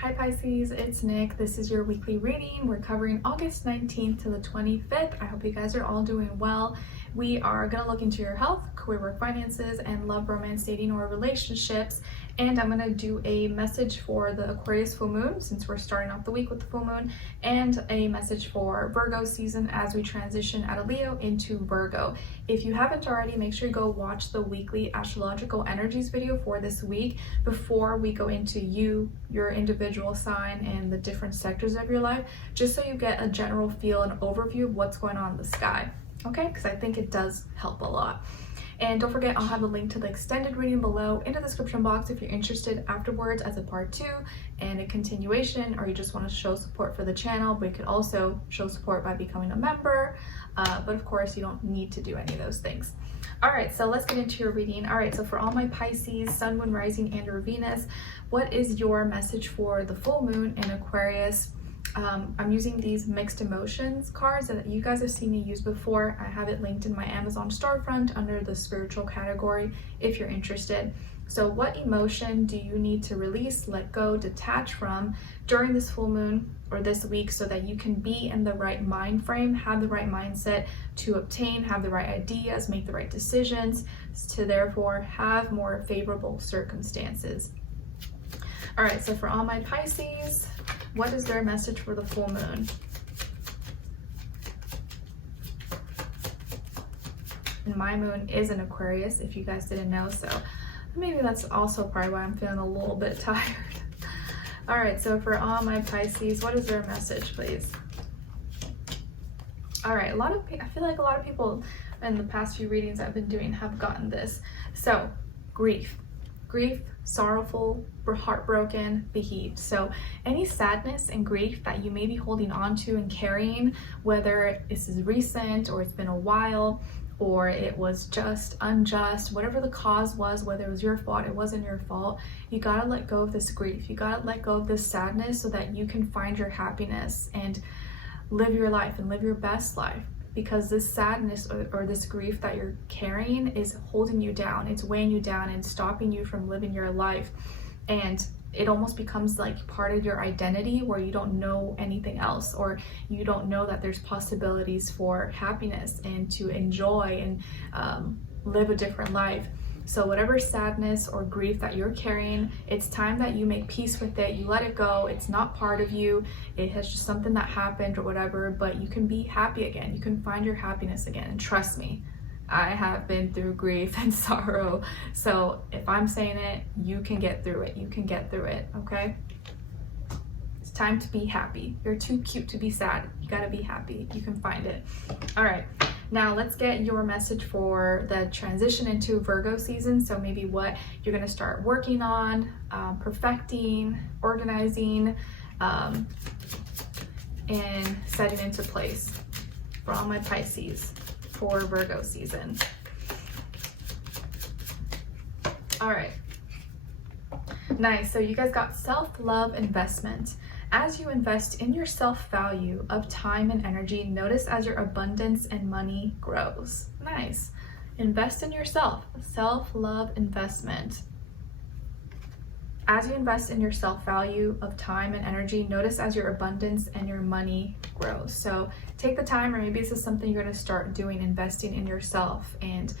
Hi Pisces, it's Nick. This is your weekly reading. We're covering August 19th to the 25th. I hope you guys are all doing well. We are going to look into your health, career, work, finances, and love, romance, dating, or relationships. And I'm going to do a message for the Aquarius full moon, since we're starting off the week with the full moon, and a message for Virgo season as we transition out of Leo into Virgo. If you haven't already, make sure you go watch the weekly astrological energies video for this week before we go into your individual sign and the different sectors of your life, just so you get a general feel and overview of what's going on in the sky. Okay, because I think it does help a lot. And don't forget, I'll have a link to the extended reading below in the description box if you're interested afterwards as a part 2 and a continuation, or you just want to show support for the channel. But you could also show support by becoming a member, but of course you don't need to do any of those things. All right, so let's get into your reading. All right, so for all my Pisces, Sun, Moon, Rising, and or Venus, what is your message for the full moon in Aquarius? I'm using these mixed emotions cards that you guys have seen me use before. I have it linked in my Amazon storefront under the spiritual category if you're interested. So what emotion do you need to release, let go, detach from during this full moon or this week, so that you can be in the right mind frame, have the right mindset to obtain, have the right ideas, make the right decisions, to therefore have more favorable circumstances? All right, so for all my Pisces, what is their message for the full moon? And my moon is in Aquarius, if you guys didn't know, so maybe that's also probably why I'm feeling a little bit tired. All right, so for all my Pisces, what is their message, please? All right, I feel like a lot of people in the past few readings I've been doing have gotten this. So, grief, sorrowful, heartbroken, bereaved. So any sadness and grief that you may be holding on to and carrying, whether this is recent or it's been a while, or it was just unjust, whatever the cause was, whether it was your fault, it wasn't your fault, you gotta let go of this grief. You gotta let go of this sadness so that you can find your happiness and live your life and live your best life. Because this sadness or this grief that you're carrying is holding you down. It's weighing you down and stopping you from living your life. And it almost becomes like part of your identity, where you don't know anything else, or you don't know that there's possibilities for happiness and to enjoy and live a different life. So whatever sadness or grief that you're carrying, it's time that you make peace with it. You let it go. It's not part of you. It has just something that happened or whatever, but you can be happy again. You can find your happiness again. And trust me, I have been through grief and sorrow. So if I'm saying it, you can get through it. You can get through it, okay? It's time to be happy. You're too cute to be sad. You gotta be happy. You can find it. All right. Now let's get your message for the transition into Virgo season. So maybe what you're going to start working on, perfecting, organizing, and setting into place for all my Pisces for Virgo season. All right. Nice. So you guys got self-love investment. As you invest in your self-value of time and energy, notice as your abundance and money grows. Nice. Invest in yourself. Self-love investment. As you invest in your self-value of time and energy, notice as your abundance and your money grows. So take the time, or maybe this is something you're going to start doing, investing in yourself, and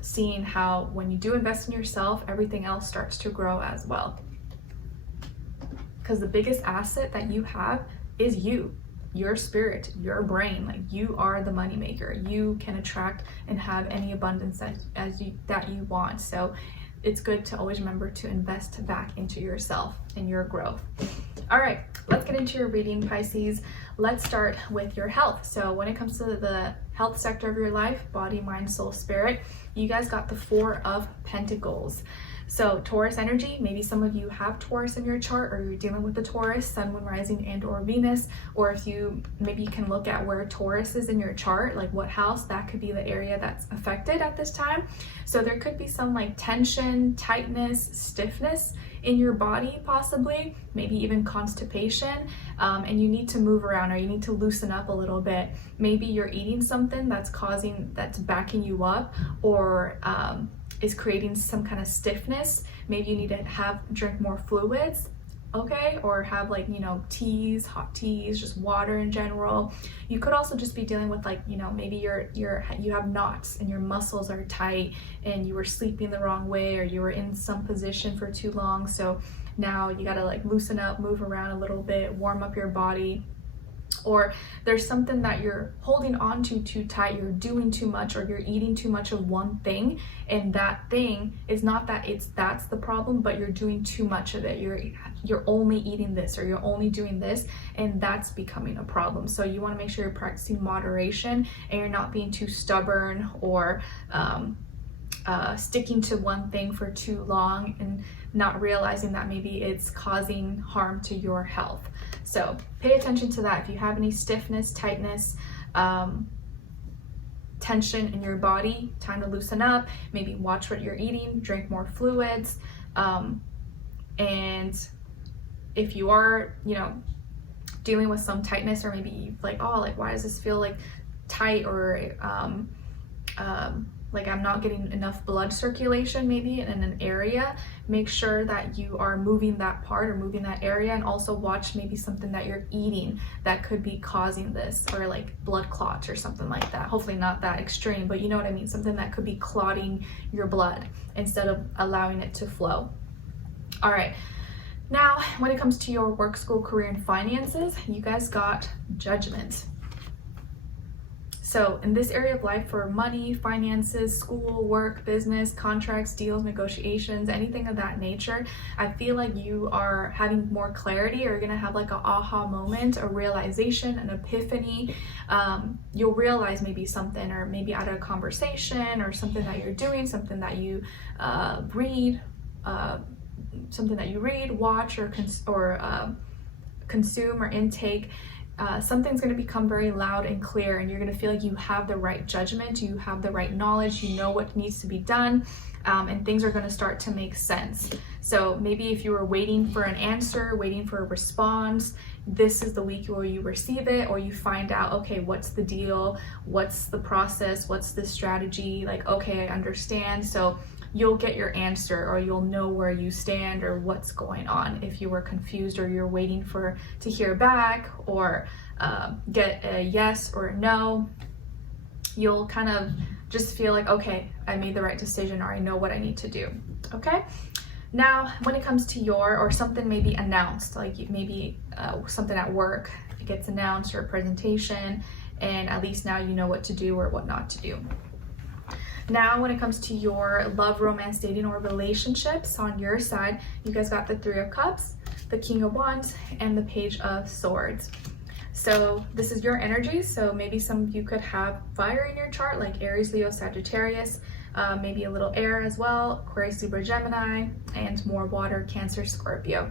seeing how when you do invest in yourself, everything else starts to grow as well. Because the biggest asset that you have is you, your spirit, your brain. Like, you are the money maker. You can attract and have any abundance that you want. So it's good to always remember to invest back into yourself and your growth. All right, let's get into your reading, Pisces. Let's start with your health. So when it comes to the health sector of your life, body, mind, soul, spirit, you guys got the 4 of Pentacles. So Taurus energy, maybe some of you have Taurus in your chart, or you're dealing with the Taurus, Sun, Moon, Rising, and or Venus, or if you can look at where Taurus is in your chart, like what house, that could be the area that's affected at this time. So there could be some like tension, tightness, stiffness in your body, possibly, maybe even constipation, and you need to move around, or you need to loosen up a little bit. Maybe you're eating something that's backing you up, or is creating some kind of stiffness. Maybe you need to drink more fluids. okay? Or have like, you know, teas, hot teas, just water in general. You could also just be dealing with like, you know, maybe you have knots and your muscles are tight and you were sleeping the wrong way, or you were in some position for too long. So now you gotta like loosen up, move around a little bit, warm up your body. Or there's something that you're holding on to too tight, you're doing too much, or you're eating too much of one thing, and that thing is not that that's the problem, but you're doing too much of it. You're only eating this, or you're only doing this, and that's becoming a problem. So you want to make sure you're practicing moderation and you're not being too stubborn or sticking to one thing for too long and not realizing that maybe it's causing harm to your health. So pay attention to that. If you have any stiffness, tightness, tension in your body, time to loosen up. Maybe watch what you're eating, drink more fluids. And if you are, you know, dealing with some tightness, or maybe like, oh, like why does this feel like tight, or like I'm not getting enough blood circulation maybe in an area, make sure that you are moving that part or moving that area, and also watch maybe something that you're eating that could be causing this, or like blood clots or something like that. Hopefully not that extreme, but you know what I mean, something that could be clotting your blood instead of allowing it to flow. All right, now when it comes to your work, school, career, and finances, you guys got Judgment. So in this area of life, for money, finances, school, work, business, contracts, deals, negotiations, anything of that nature, I feel like you are having more clarity, or you're gonna have like an aha moment, a realization, an epiphany. You'll realize maybe something, or maybe out of a conversation, or something that you're doing, something that you read, watch, or consume or intake. Something's going to become very loud and clear, and you're going to feel like you have the right judgment, you have the right knowledge, you know what needs to be done, and things are going to start to make sense. So maybe if you were waiting for an answer, waiting for a response, this is the week where you receive it, or you find out, okay, what's the deal, what's the process, what's the strategy, like, okay, I understand. So you'll get your answer, or you'll know where you stand or what's going on. If you were confused, or you're waiting to hear back, or get a yes or a no, you'll kind of just feel like, okay, I made the right decision, or I know what I need to do. Okay. Now, when it comes to or something maybe announced, like maybe something at work gets announced, or a presentation, and at least now you know what to do or what not to do. Now, when it comes to your love, romance, dating, or relationships, on your side, you guys got the Three of Cups, the King of Wands, and the Page of Swords. So this is your energy. So maybe some of you could have fire in your chart, like Aries, Leo, Sagittarius, maybe a little air as well, Aquarius, Libra, Gemini, and more water, Cancer, Scorpio.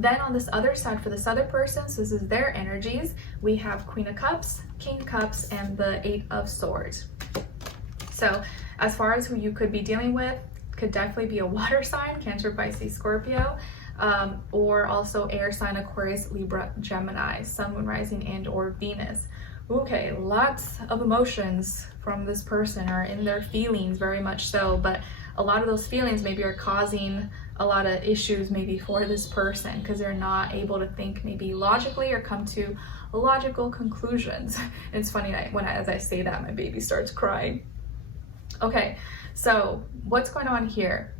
Then on this other side, for this other person, so this is their energies, we have Queen of Cups, King of Cups, and the Eight of Swords. So as far as who you could be dealing with, could definitely be a water sign, Cancer, Pisces, Scorpio, or also air sign, Aquarius, Libra, Gemini, Sun, Moon, Rising, and or Venus. Okay, lots of emotions from this person, or in their feelings, very much so, but a lot of those feelings maybe are causing a lot of issues maybe for this person, because they're not able to think maybe logically or come to logical conclusions. It's funny, as I say that, my baby starts crying. Okay, so what's going on here?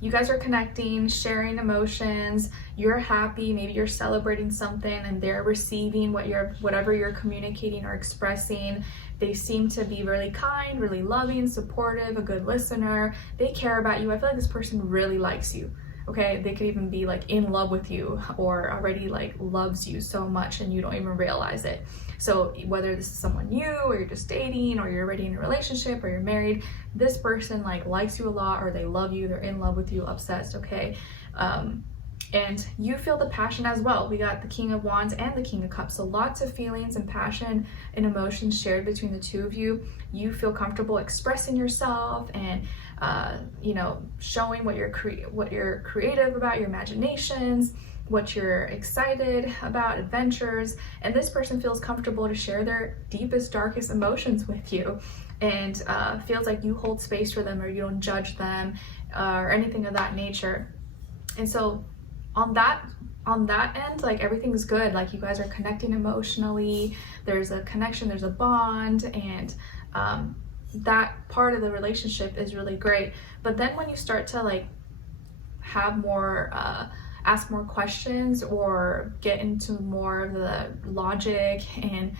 You guys are connecting, sharing emotions, you're happy, maybe you're celebrating something, and they're receiving whatever you're communicating or expressing. They seem to be really kind, really loving, supportive, a good listener. They care about you. I feel like this person really likes you. Okay, they could even be like in love with you, or already like loves you so much and you don't even realize it. So whether this is someone new, or you're just dating, or you're already in a relationship, or you're married, this person like likes you a lot, or they love you, they're in love with you, obsessed, okay? And you feel the passion as well. We got the King of Wands and the King of Cups. So lots of feelings and passion and emotions shared between the two of you. You feel comfortable expressing yourself and showing what you're creative about, your imaginations, what you're excited about, adventures. And this person feels comfortable to share their deepest, darkest emotions with you, and feels like you hold space for them, or you don't judge them, or anything of that nature. And so on that end, like everything's good. Like you guys are connecting emotionally, there's a connection, there's a bond, and that part of the relationship is really great. But then when you start to like have more ask more questions or get into more of the logic and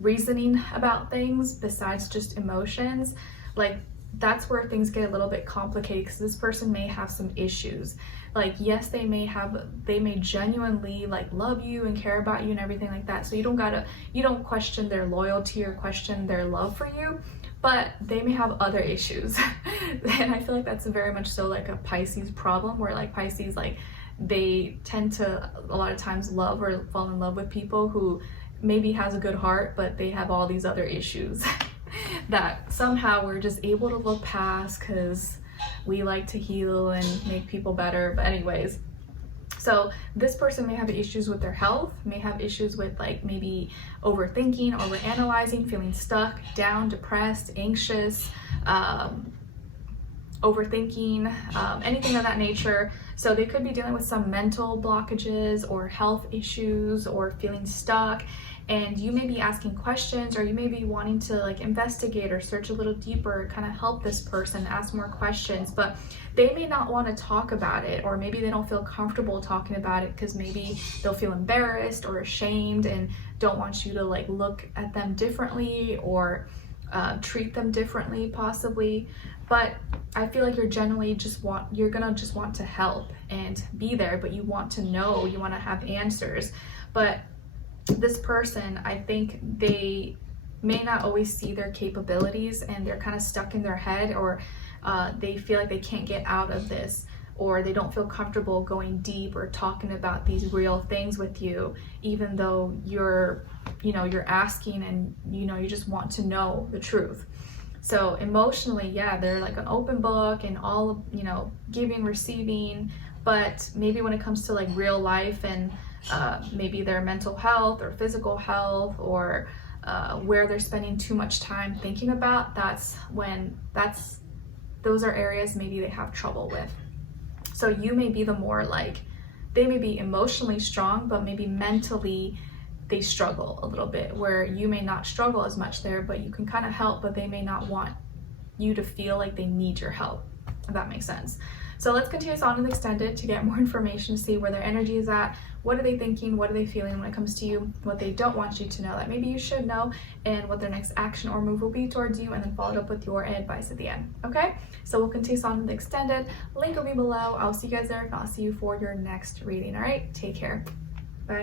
reasoning about things besides just emotions, like that's where things get a little bit complicated, because this person may have some issues. Like, yes, they may genuinely like love you and care about you and everything like that, so you don't question their loyalty or question their love for you, but they may have other issues. And I feel like that's very much so like a Pisces problem, where like Pisces, like they tend to a lot of times love or fall in love with people who maybe has a good heart, but they have all these other issues that somehow we're just able to look past because we like to heal and make people better. But anyways, so this person may have issues with their health, may have issues with like maybe overthinking, overanalyzing, feeling stuck, down, depressed, anxious, overthinking, anything of that nature. So they could be dealing with some mental blockages or health issues or feeling stuck. And you may be asking questions, or you may be wanting to like investigate or search a little deeper, kind of help this person, ask more questions, but they may not want to talk about it, or maybe they don't feel comfortable talking about it because maybe they'll feel embarrassed or ashamed and don't want you to like look at them differently or treat them differently possibly. But I feel like you're gonna just want to help and be there, but you want to know, you want to have answers. But this person, I think they may not always see their capabilities, and they're kind of stuck in their head, or they feel like they can't get out of this, or they don't feel comfortable going deep or talking about these real things with you, even though you're asking and you just want to know the truth. So emotionally, yeah, they're like an open book and all, giving, receiving, but maybe when it comes to like real life and maybe their mental health or physical health, or where they're spending too much time thinking about, those are areas maybe they have trouble with. So you may be the more like, they may be emotionally strong, but maybe mentally they struggle a little bit, where you may not struggle as much there, but you can kind of help, but they may not want you to feel like they need your help, if that makes sense. So let's continue this on to the extended to get more information, see where their energy is at, what are they thinking, what are they feeling when it comes to you, what they don't want you to know that maybe you should know, and what their next action or move will be towards you, and then followed up with your advice at the end. Okay, so we'll continue this on to the extended. Link will be below. I'll see you guys there. If not, I'll see you for your next reading. All right, take care.